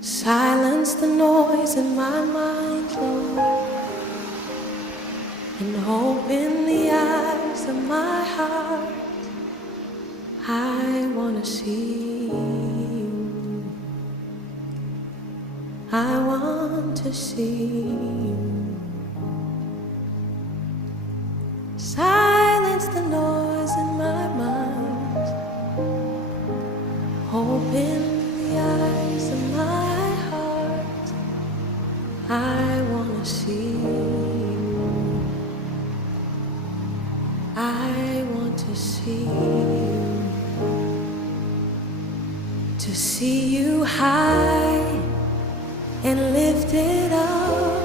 Silence the noise in my mind, Lord, and open the eyes of my heart. I wanna see you. I want to see you. Silence the noise in my mind. Open the eyes of my heart. I wanna see you. I want to see you. To see you high and lifted up,